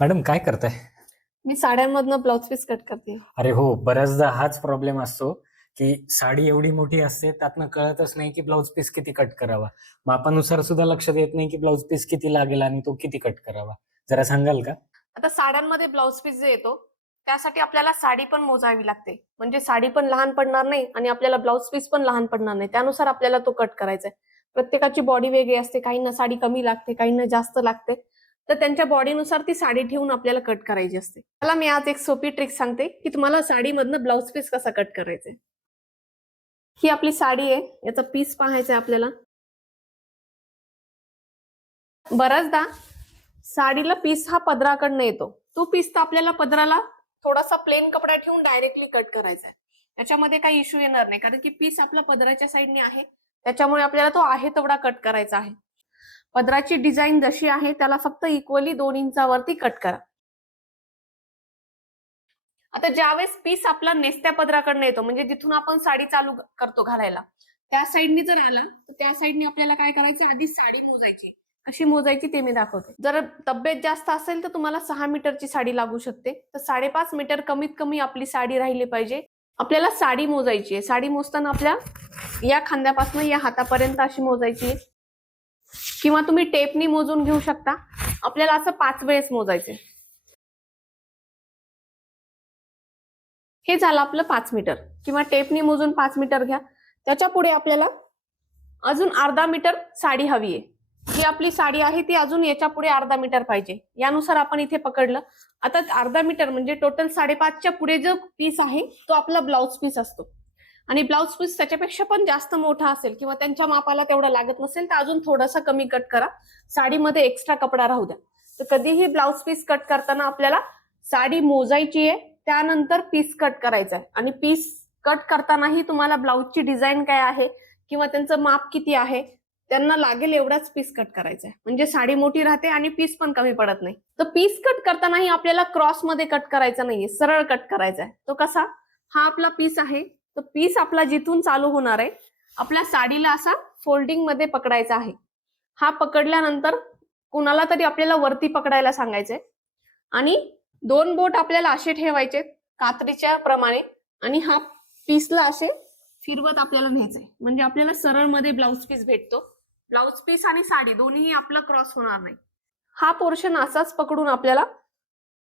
Madam काय करताय? मी साड्यांमधनं blouse piece cut करते. अरे हो, बऱ्याचदा हाच प्रॉब्लेम असतो की साडी एवढी मोठी असते, त्यातनं कळतच नाही की ब्लाउज पीस किती कट करावा. मापानुसार सुद्धा लक्षात येत नाही की ब्लाउज पीस किती लागेल आणि तो किती कट करावा. जरा सांगाल का? आता साड्यांमध्ये ब्लाउज पीस जे येतो त्यासाठी आपल्याला साडी पण मोजावी लागते. म्हणजे साडी पण लहान पडणार नाही आणि आपल्याला ब्लाउज पीस पण लहान पडणार नाही. त्यानुसार आपल्याला तो कट करायचा आहे. प्रत्येकाची बॉडी वेगळी असते. काहींना साडी कमी लागते, काहींना जास्त लागते. तर त्यांच्या बॉडीनुसार ती साडी ठेवून आपल्याला कट करायची असते. मला मी आज एक सोपी ट्रिक सांगते की तुम्हाला साडीमधनं ब्लाउज पीस कसा कट करायचा आहे. ही आपली साडी आहे, याचा पीस पाहायचा आहे आपल्याला. बऱ्याचदा साडीला पीस हा पदराकडनं येतो. तो पीस तर आपल्याला पदराला थोडासा प्लेन कपडा ठेवून डायरेक्टली कट करायचा आहे. याच्यामध्ये काही इश्यू येणार नाही, कारण की पीस आपला पदराच्या साईडने आहे. त्याच्यामुळे आपल्याला तो आहे तेवढा कट करायचा आहे. पदराची डिझाईन जशी आहे त्याला फक्त इक्वली 2 इंचावरती कट करा. आता ज्यावेळेस पीस आपला नेसत्या पदराकडनं येतो, म्हणजे जिथून आपण साडी चालू करतो घालायला, त्या साईडने जर आला तर त्या साईडने आपल्याला काय करायचं, आधी साडी मोजायची. कशी मोजायची ते मी दाखवते. जर तब्येत जास्त असेल तर तुम्हाला 6 मीटरची साडी लागू शकते. तर 5.5 मीटर कमीत कमी आपली साडी राहिली पाहिजे. आपल्याला साडी मोजायची आहे. साडी मोजताना आपल्या या खांद्यापासून या हातापर्यंत अशी मोजायची आहे, किंवा तुम्ही टेपनी मोजून घेऊ शकता. आपल्याला असं 5 वेळेस मोजायचे. हे झालं आपलं 5 मीटर, किंवा टेपनी मोजून 5 मीटर घ्या. त्याच्या पुढे आपल्याला अजून अर्धा मीटर साडी हवी आहे. जी आपली साडी आहे ती अजून याच्या पुढे अर्धा मीटर पाहिजे. यानुसार आपण इथे पकडलं. आता अर्धा मीटर म्हणजे टोटल 5.5च्या पुढे जो पीस आहे तो आपला ब्लाउज पीस असतो. आणि ब्लाउज पीस त्याच्यापेक्षा पण जास्त मोठा असेल किंवा त्यांच्या मापाला तेवढा लागत नसेल तर अजून थोडासा कमी कट करा. साडीमध्ये एक्स्ट्रा कपडा राहू द्या. तर कधीही ब्लाउज पीस कट करताना आपल्याला साडी मोजायची आहे, त्यानंतर पीस कट करायचा आहे. आणि पीस कट करतानाही तुम्हाला ब्लाउजची डिझाईन काय आहे किंवा त्यांचं माप किती आहे, त्यांना लागेल एवढाच पीस कट करायचा आहे. म्हणजे साडी मोठी राहते आणि पीस पण कमी पडत नाही. तर पीस कट करतानाही आपल्याला क्रॉस मध्ये कट करायचा नाहीये, सरळ कट करायचा आहे. तो कसा, हा आपला पीस आहे. तो पीस आपला जिथून चालू होणार आहे, आपल्या साडीला असा फोल्डिंग मध्ये पकडायचा आहे. हा पकडल्यानंतर कुणाला तरी आपल्याला वरती पकडायला सांगायचंय आणि 2 बोट आपल्याला असे ठेवायचे कात्रीच्या प्रमाणे, आणि हा पीसला असे फिरवत आपल्याला न्यायचंय. म्हणजे आपल्याला सरळ मध्ये ब्लाउज पीस भेटतो. ब्लाउज पीस आणि साडी दोन्ही आपला क्रॉस होणार नाही. हा पोर्शन असाच पकडून आपल्याला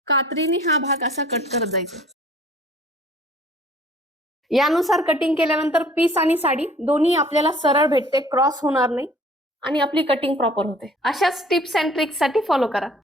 कात्रीने हा भाग असा कट करत जायचा. यानुसार कटिंग केल्यानंतर पीस आणि साडी दोन्ही आपल्याला सरळ भेटते, क्रॉस होणार नाही आणि आपली कटिंग प्रॉपर होते. अशाच टिप्स अँड ट्रिक्स साठी फॉलो करा.